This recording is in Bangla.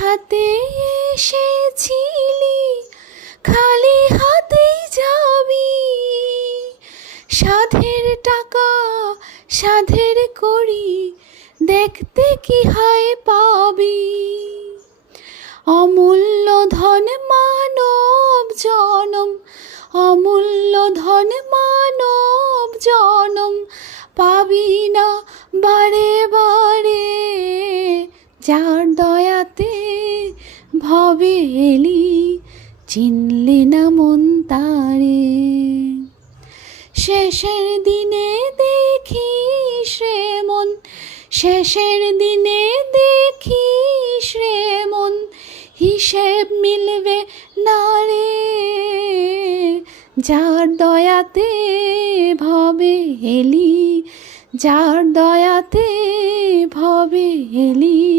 হাতে এসেছিলি, খালি হাতেই যাবি। সাধের টাকা সাধের করি, দেখতে কি হায় পাবি। অমূল্য ধন মানব জনম, অমূল্য ধন মানব জনম, পাবি না বারে বারে। যার দয়াতে ভবে এলি, চিনলি না মন তারে। শেষের দিনে দেখিস রে মন, শেষের দিনে দেখিস রে মন, হিসেব মিলবে না রে। যার দয়াতে ভবে এলি, যার দয়াতে ভবে এলি।